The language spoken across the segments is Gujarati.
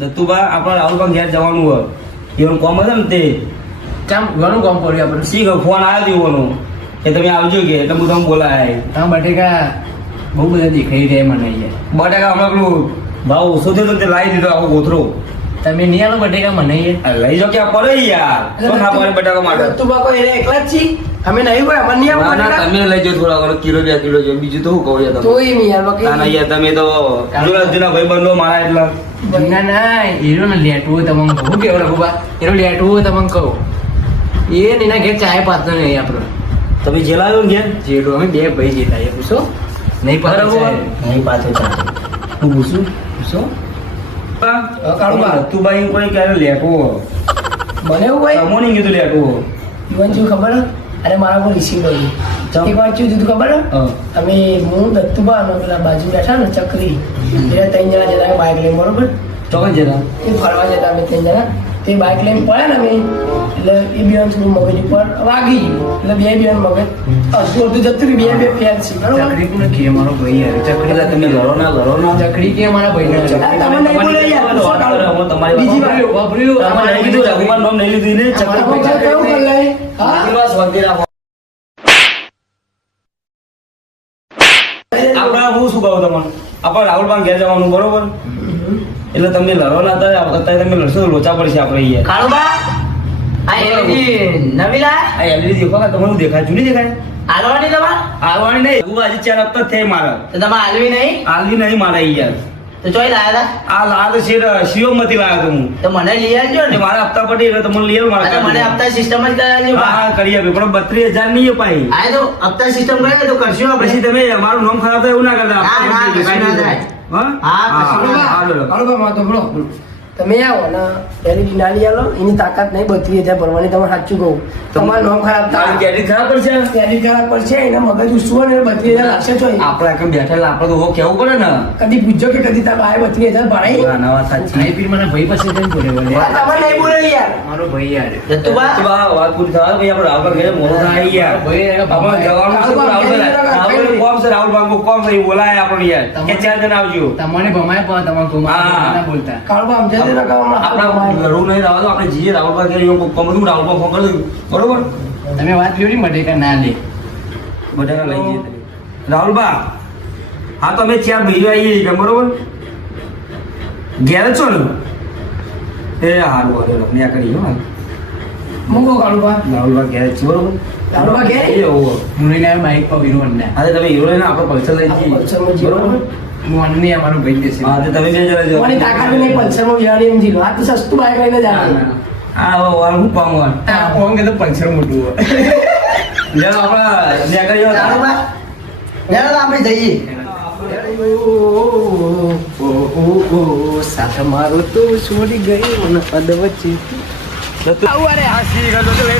દત્તુભા આપણે રાહુલભાઈ ઘેર જવાનું હોય. એવું કોમ હતું ને તે? કેમ? ઘણું કામ કર્યું આપણે. શી ખબર? ફોન આવ્યો તેઓનો કે તમે આવજો કે એટલે હું તમને બોલાય. આ બટેકા બહુ બધા દેખાઈ રહ્યા મને અહીંયા. બટેકા હમણાં પેલું ભાવ ઓછો થયો તે લાવી દીધો આખો ગોથરો. તમે નહીં આલો બટેકા મને લઈ જાઓ કે પડે યાર. ના પડે બટાકા માટે? તું બાકો એકલા જ છી? અમે નહીં ભાઈ અમને નહીં આવવા ના તમે લઈ જાઓ થોડા ઘણો કિલો બે કિલો જો બીજું તો હું કહું યાર તો એ નહીં યાર ના ના યાર તમે તો જુના જુના ભાઈ બંધો મારા એટલા. ના ના એનો ને લેટવો તમને કહું કેવું રઘુબા? એનો લેટવો તમને કહું. એ નહીં ના ઘેર ચાય પાતો નહીં આપણો. તમે જેલાવ્યો ને ઘેર? જેડું અમે બે ભાઈ જેતા એ પૂછો. નહીં પાછો. નહીં પાછો હું પૂછું? પૂછો. તું દત્તુભાઈ કોઈ ક્યારે લેટવો મને એવું ભાઈ તમો નહીં કીધું લેટવો ઈવન શું ખબર? અરે મારા પર રિસીવ. કર્યું એક વાર શું ખબર. અમે હું દત્તુબા અને પેલા બાજુ બેઠા ને ચકરી એટલે ત્રણ જણા જતા બાઇક લઈને બરોબર ચોકન જતા એ ફરવા જતા અમે ત્રણ જણા તે બાઇક લઈને પડ્યા ને અમે એટલે એ બેન થોડું મગજ ઉપર વાગી એટલે બે બેન મગજ અડધું અડધું જતું રહ્યું બે બે ફેર છે ચકડી કે મારો ભાઈ યાર ચકડી તમે લડો ના લડો ના ચકડી કે મારા ભાઈ ના તમને નહીં બોલે યાર, તમારી બીજી વાર. વાપર્યું તમારે રઘુમાન નામ નહીં લીધું ને ચકડી કેવું આપણે હું શું કહું તમને? આપણે રાહુલભાઈ ઘેર જવાનું બરોબર? એટલે તમે લડો ના અત્યારે તમે લડશો લોચા પડશે આપણે અહીંયા. કાળુબા આ એલઈડી નવી લાય આ એલઈડી દેખો કે તમારું દેખાય જૂની દેખાય? હાલવાની તમાર? આલવાની નહીં. ચાર હપ્તા થઈ મારા. તમારે તમે હાલવી નહીં? આલવી નહીં મારા યાર તો ચોઈ લાયા હતા આ લાલ શેર શિવમતી લાવ્યો હું. તો મને લઈ આવજો ને. મારા હપ્તા પડી એટલે તમને લઈ આવો મારા મને હપ્તા સિસ્ટમ જ કરાવજો હા કરી આપે પણ બત્રીસ હજાર નહીં અપાય. આ તો હપ્તા સિસ્ટમ કરે તો કરશું પછી આપણે તમે મારું નામ ખરાબ થાય એવું ના કરતા. ના, ના, કશું ના થાય. હા હા, કશું ના હા, તમે આવો ને એલઈડી ના લઈ આવો એની તાકાત નહીં બત્રીસ હજાર ભરવાની તમે સાચું કહું. તમારું નામ ખરાબ થાય. ક્રેડિટ ખરાબ પડશે? ક્રેડિટ ખરાબ પડશે એના મગજ ઉસવો ને બત્રીસ હજાર લાગશે છો આપણે આખા બેઠેલા આપણે તો કેવું પડે ને? કદી પૂછજો કે કદી તારે બાએ બત્રીસ હજાર ભરાઈ. ના, ના, વાત સાચી. નહીં પીર મને ભાઈ પાસે કેમ બોલે બોલે? તમે નહીં બોલે યાર. મારો ભાઈ યાર. તું વાત વાત પૂરી થવા ભાઈ આપણે રાહુલભાઈ ઘરે મોડું થાય યાર. ભાઈ આપણે જવાનું છે રાહુલભાઈનું કોમ છે, રાહુલભાઈનું કોમ છે, બોલાય આપણે યાર. કે ચાર જણ આવજો. તમને ભમાય પણ તમારે ગુમાવા ના બોલતા. કાળુબા સમજાય જલ્દી ને આપણે લડવું નહીં રહેવા દો, આપણે રાહુલ રાહુલભાઈ ઘરે, એવું કોમ હતું, રાહુલ ફોન કરી. બરોબર? તમે વાત કરી મટેકા ના લે. બધાને લઈ જઈએ રાહુલ બા હા તો અમે ચાર ભાઈઓ આવીએ છીએ બરોબર? ઘેર જ છો ને? એ હારું હારું ત્યાં કરી હો. મૂકો કાળુબા રાહુલબા ઘેર છે બરોબર? રાહુલબા ઘેર? એ હોવો. હું લઈને આવ્યો બાઈક પર વીરો ને હા તો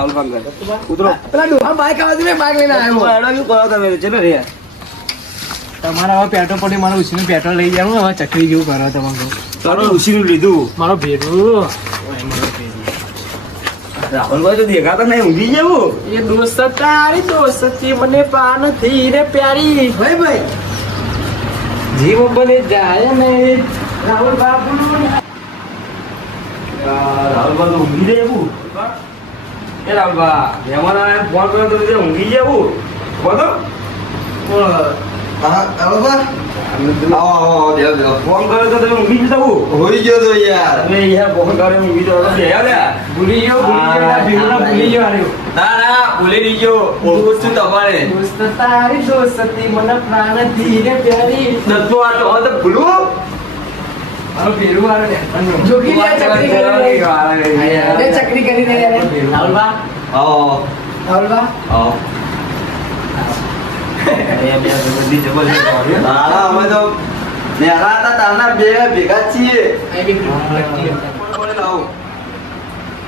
રાહુલ ભાઈ ઉતરો. પેલા ડોહા બાઈક આવે છે બાઈક લઈને આવ્યો. એડો શું કરો તમે? ચલો રે? તમારા હવે પેટ્રોલ પડી મારો ઉછીનું પેટ્રોલ લઈ જવાનું હવે ચકરી જેવું કરો તમારું તારો ઉછીનું લીધું. મારો ભેરું રાહુલભાઈ તો દેખાતા નહીં ઊંઘી જવું. એ દોસ્ત તારી દોસ્તી મને પાનથી રે પ્યારી. ભાઈ ભાઈ. જીવ બને જાય ને. રાહુલ બાપુ રાહુલભાઈ તો ઊંઘી જાય એવું એ રાહુલભા મહેમાન આયા ફોન કર્યો તો તે ઊંઘી જવું બોલો. ફોન કર્યો તો તમે ઊંઘી જતા હું. હોઈ ગયો તો યાર. તમે યાર ફોન કર્યો ઊંઘી જતો તો ભૂલી ગયો ભૂલી ગયો ભૂલી ગયો ના ના ભૂલી નહીં ગયો. ઓળખું છું તમારે. દોસ્ત તારી દોસ્તી મને પ્રાણથી રે પ્યારી નતું આ તો ભૂલું મારો ભેરું વાળો ને જોગી લે ચકરી કરી બે ભેગા છીએ.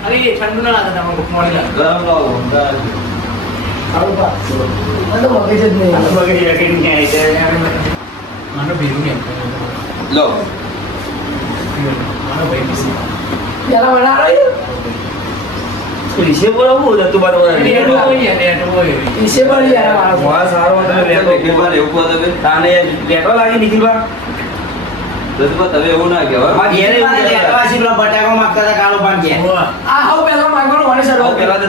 અરે ઠંડુ ના લાગે તમારે ગરમ લાવો મગજ જ નહીં. મારો ભેરું લો. પેલા હોય હોય પણ યાર મારો વાહ સારો હતો એવું કહો તમે તાને લેટો લાગી નિખિલબા દસમાં તમે એવું ના કહેવાયમાં ઘેર એવું કહેતા. આ હાવ પેલા માંગવાનો મને સર પહેલા તો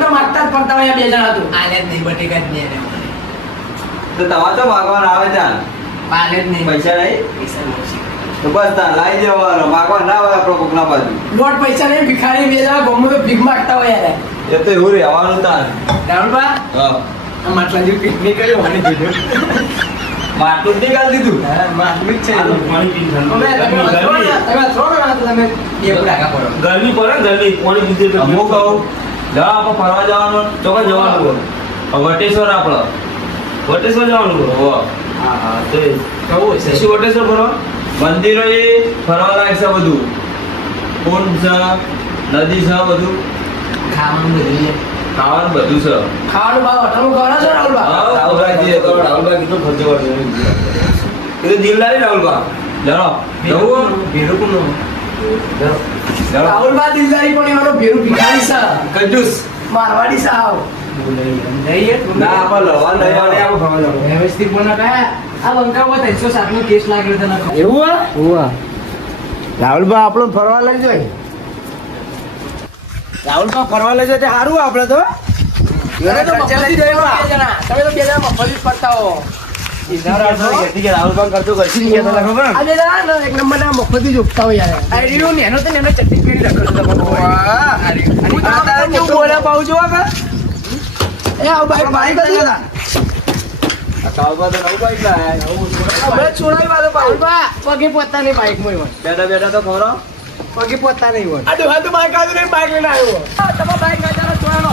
તો માગતા જ પડતા હોય બે જણા હતું આલે જ નહીં બટેકા જ નહીં તો તમારે તો માગવાના આવે ત્યાં. પાલે જ નહીં. પૈસા નહીં? પૈસા તો બસ ત્યાં લાવી દેવાનો. માગવા ના હોય આપણો કોકના બાજુ. દોઢ પૈસા નહીં ભિખારી બે જણા ગમે તો ભીખ માંગતા હોય યાર. એ તો એવું રહેવાનું રાહુલબા હા. માટલા જેવું પિકનિક કર્યો મને કીધું માટલું જ નહીં કાઢી દીધું? હા, માટલું જ છે. તમે તમે બે પડો. ગરમી પડે ને ગરમી. પાણી પીધે તો અમુક કહું જા આપણે ફરવા જવાનું. ચોક્કસ જવાનું. વટેશ્વર આપણો. વટેશ્વર જવાનું. હા હા. તો એ. કેવું છે. શું વટેશ્વર ફરવા? મંદિરો એ ફરવા લાગશે છે બધું. કુંડ છે નદી છે બધું. ખાવાનું બધું છે. ખાવાનું બધું છે. ખાવાનું ભાવ હોટલમાં ખવડાવો છે રાહુલભાઈ કીધે તો. રાહુલભાઈ કેટલો ખર્ચો કરશે? એ તો દિલદારી રાહુલબા ચાલો જવું ભેરું કોનું? ચાલો રાહુલબા દિલદારી પણ એનો ભેરું ભિખારી સા કંજૂસ. મારવાડી તું ના આપણે લવા આવે. આપણે ફરવા જવાનું વ્યવસ્થિત બોલો બે. આ બંકામાં ત્રણસો સાતનો કેસ લાગ્યો તને એવું હા રાહુલભા આપણો ફરવા લઈ જાય. રાહુલભા ફરવા લઈ જાય તે સારું આપણે તો. તમે તો બે જણા. મફતી ફરતા હો. ને મફતી જ ઉગતા હોય યાર. તો નેનો ચટણી કરી રાખો છો તમે પગે પોતા નહીં બાઈકમાં બેઠા બેઠા તો ખરો પગે પોતા નહીં હોય આ તો બાઈક આવ્યું નહીં બાઈક લઈને આવ્યો તમે બાઈક વાળા છોડાનો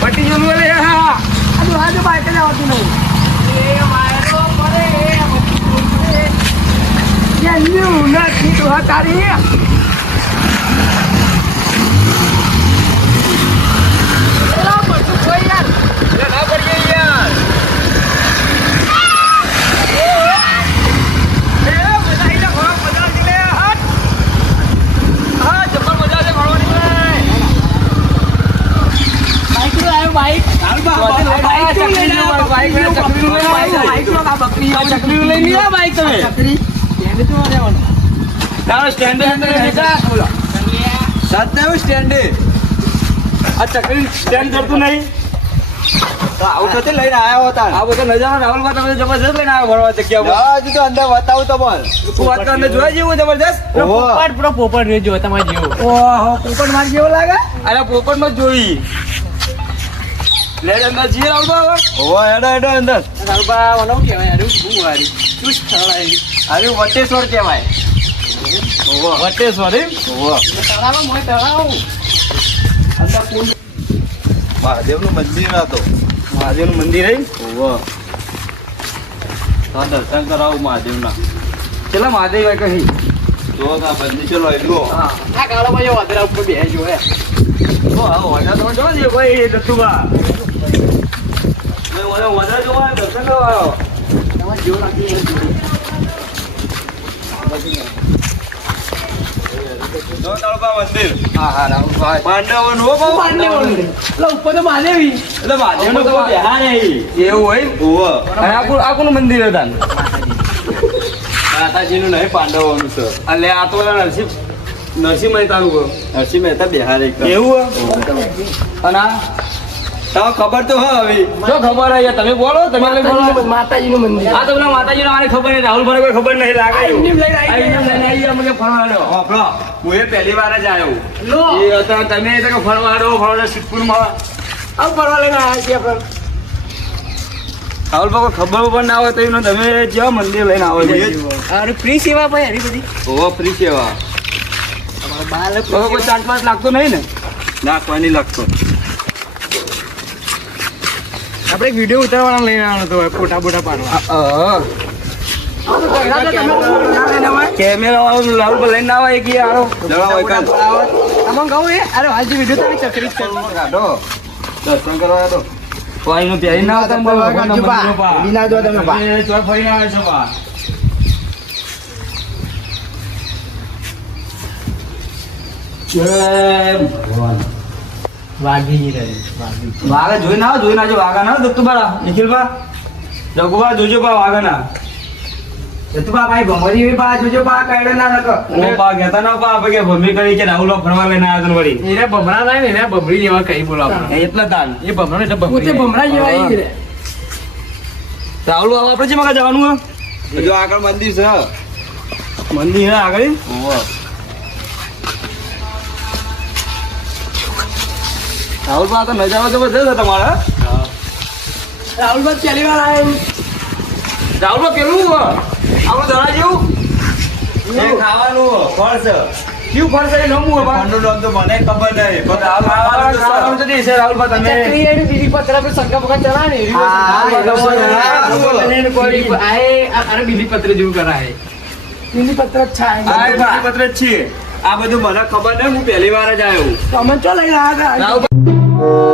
પટી અરે હા આ તો હાજુ બાઈક જ આવતું નહીં એ મારો પડે એ ન્યુ તો તારી એલા બધું કોઈ યાર બાઈકનું આવ્યું બાઈક બાઈકનું લઈને આવ્યો, બાઈકનું, ચકરી નું લઈને આવ્યો, બાઈકનું આ બકરી આ ચકરી નું લઈને આવ્યા બાઈક તમે ચકરી એને તો લેવાનું તારો સ્ટેન્ડ અંદર બેઠા બોલો સાત ને એવું સ્ટેન્ડે આ ચકરી સ્ટેન્ડ કરતું નહીં. આવું થતી લઈને આવ્યા હતા. આ બધા નજારા તમે જબરજસ્ત લઈને આવ્યો ભરવા જગ્યા હજુ તો અંદર બતાવું તો બોલ. તું વાત તો અંદર જોવા જેવું જબરજસ્ત? પોપટ પૂરો પોપટ તમારે જેવો. ઓહો પોપટ માર જેવો લાગે? અરે પોપટમાં જોઈ. લે અંદર જી આવતો ઓહો હેડો હેડો અંદર. ઓલો શું કહેવાય અરે શું વારી શું સ્થળ અરે વટેશ્વર કહેવાય. ઓહો વટેશ્વર એમ? તળાવ મોય તળાવ. અંદર કુંડ. મહાદેવનું મંદિર હતો મહાદેવનું મંદિર એમ? ઓહો તો દર્શન કરાવું મહાદેવના. કેટલા મહાદેવ કહી. જો ના બંદી ચલો એટલું આ કાળો ભાઈ વાદરા ઉપર બેહી જો હે. તો આ તમે જોવા દે ભાઈ દત્તુબા તળપા મંદિર હતા માતાજીનું નહીં પાંડવોનું છે એટલે આ તો નરસિંહ નરસિંહ મહેતાનું. નરસિંહ મહેતા બિહાર એવું અને આ તમને ખબર તો હા હવે. જો ખબર આયા તમે બોલો તમે લઈ બોલો. માતાજીનું મંદિર. આ તો માતાજી નું મને ખબર નહીં રાહુલ ભાઈ કોઈ ખબર નહીં લાગે. એમનેમ લઈને આવી લઈને આવી ગયા મને ફરવાનો આપણો હું એ પહેલી વાર જ આવ્યો. લો. એ હતા તમે તો ફરવાડો ફરવાડો ફરવાડો સિદ્ધપુરમાં. આવ ફરવા લઈને આવ્યા છીએ આપણે. રાહુલ ભાઈ ખબર પણ ના હોય તો એનો તમે જેવા મંદિર લઈને આવો છો. અરે ફ્રી સેવા ભાઈ હરી બધી. ઓ ફ્રી સેવા. બાલ કોઈ ચાર પાંચ લાગતો નહીં ને? ના કોઈ નહીં લાગતો. આપણે વીડિયો ઉતારવાના લઈને આવવાનો તો ફોટા બોટા પાડવા. કેમેરા વાળો પર લઈને આવે કે આરો તમને કહું એ? અરે હાલજી વીડિયો તમે ચકરી કાઢો. દર્શન કરવા તો. કોઈ પહેરી ના. લીલા જો તમે આવે છે. જય ભગવાન. વાગી રહી વાઘા. જોઈ ના જોઈ ના આવજો. વાઘા ના દત્તુબા નિખિલબા રઘુબા જોજો પા વાઘા ના જતુભા ભાઈ ભમરી બી જોજો પા કાઢે ના નકો ઓ પા કહેતા ના આપણે કે ભૂમિ કરી કે રાહુલ ફરવા લઈને આવ્યા તો વળી. એને ભમરા ને એને બમરી જેવા કઈ બોલો આપણે. એટલે તાન. એ ભમરા એટલે બમરી ભમરા જેવા ઈ રે. રાહુલ જવાનું જો આગળ મંદિર છે. મંદિર આગળ? ઓહો. રાહુલ બા તો નજારો જબરજસ્ત છે તમારા રાહુલભાઈ પહેલી વાર આયા રાહુલ બા કેવું? આપણું દડા જેવું. ખાવાનું ફળ છે. ફરશે એ નમવું હે ફળનું નામ તો મને ખબર નહીં પણ ખાવાનું તો ખાવાનું તો દેશે રાહુલ બા તમે ચકરી એની બીજી પત્ર પર ચલાવે છે. બીલી પત્ર જેવું કરાય. લીલી પત્રક છાય. આ પત્ર જ છે આ બધું મને ખબર નહીં હું પહેલી વાર જ આવ્યો તમે ચો લઈ રહ્યા હતા? રાહુલ બા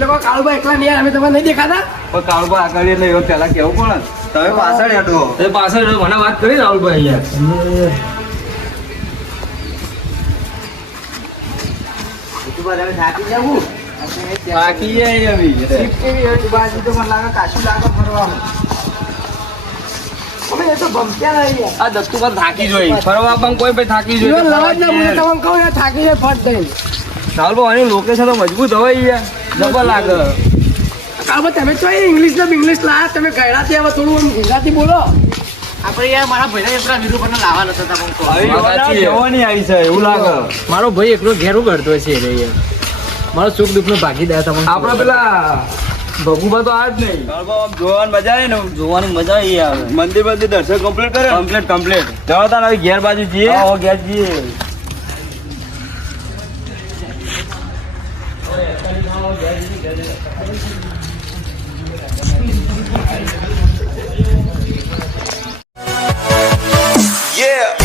એટલે કોઈ કાળુભા એકલા નહીં અમે તમને નહીં દેખાતા? પણ કાળુબા આગળ એટલે એવો પહેલા કેવું પણ તમે પાછળ હેઠો. તમે પાછળ મને વાત કરી રાહુલભાઈ યાર થાકી જવું થાકી જાય હવે બાજુ તો મને લાગે કાશું લાગે ફરવાનું. એ તો ભમક્યા નહીં આ દત્તુબા થાકી જોઈ. ફરવા પણ કોઈ ભાઈ થાકી જોઈ. લવાજ ના બોલે તમને કહું યાર, થાકી જાય ફટ દઈને. રાહુલભાઈ આની લોકેશન તો મજબૂત હોય યાર જબર લાગે. કાળુભા, તમે તો ઇંગ્લિશ ને ઇંગ્લિશ લા તમે ગયડાથી આવે થોડું આમ ગુજરાતી બોલો. આપણે યાર મારા ભાઈ એટલા વિરુપરના લાવવા નતા તમને કહું. આવી છે. જવાની આવી છે એવું લાગે. મારો ભાઈ એકલો ઘેરું કરતો છે રે યાર. મારો સુખ દુઃખ નો ભાગીદાર તમને આપડે પેલા ભગુબા તો આ જ નહીં જોવાની મજા આવે ને જોવાની મજા આવી આવે. મંદિર મંદિર દર્શન કમ્પ્લીટ કરે કમ્પ્લીટ કમ્પ્લીટ ચાલો તાર હવે ઘેર બાજુ જઈએ. ઘેર જઈએ. Yeah.